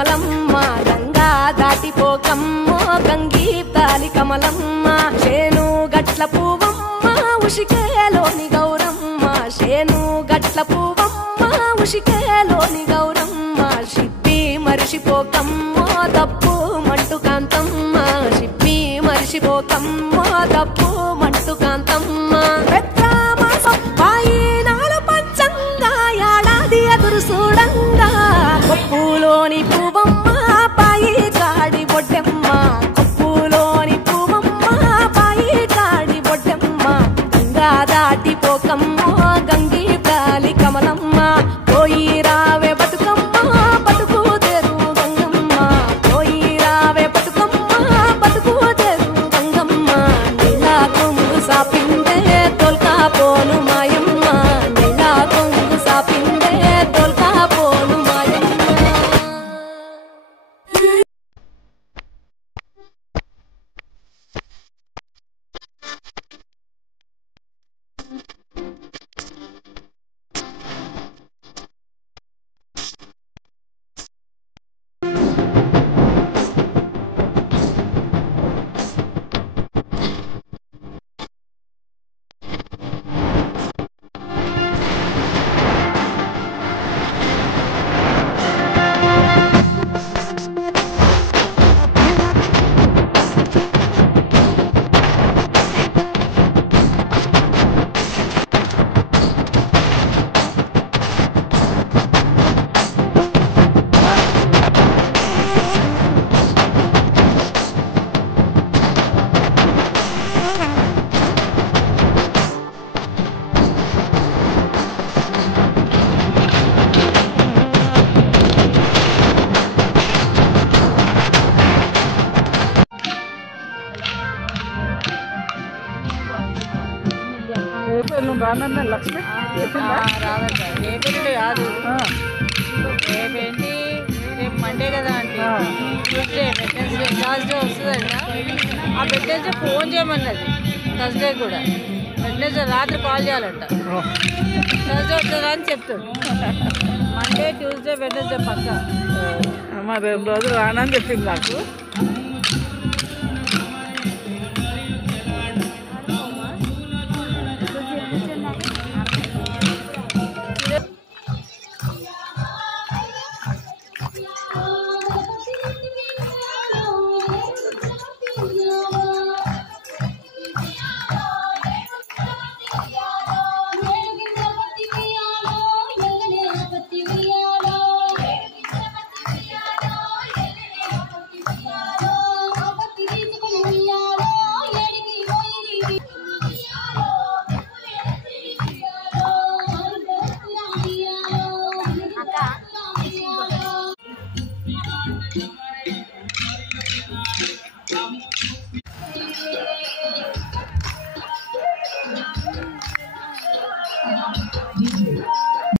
కమలమ్మ గంగా దాటిపోకమ్మ గంగీ తాలి కమలమ్మ శేను గట్ల పువ్వమ్మ ఉషికేలోని గౌరమ్మ శేను గట్ల పువ్వమ్మ ఉషికేలోని గౌరమ్మ షిప్పి మరిషిపోకమ్మ తప్పు మంటు కాంతమ్మ షిప్పి మరిషిపోకమ్మ తప్పు మంటు కాంతమ్మ చూడంగా కొప్పులోని పువ్వమ్మ పాయి కాడి బొడ్డెమ్మ కొప్పులోని పువ్వమ్మ పాయి కాడి బొడ్డెమ్మ గంగా దాటిపోకమ్మ గంగీ తాలి కమలమ్మ పోయి రావే బతుకమ్మ బతుకు తెరు గంగమ్మ పోయి రావే బతుకమ్మ బతుకు తెరు గంగమ్మ నీలా కొంగు సాపిందే తోల్కా పోను మాయమ్మ నీలా కొంగు సాపిందే తోల్కా రానన్న లక్ష్మి రాదంట రేపేంటి కాదు రేపేంటి రేపు మండే కదా అండి ట్యూస్డే వెడ్నెస్డే థర్స్డే వస్తుందంట ఆ వెడ్నెస్డే ఫోన్ చేయమన్నది థర్స్డే కూడా వెడ్నెస్డే రాత్రి కాల్ చేయాలంట థర్స్డే వస్తుందా అని చెప్తాడు మండే ట్యూస్డే వెడ్నెస్డే పక్క అమ్మ 2 రోజులు రానని చెప్పింది నాకు DJ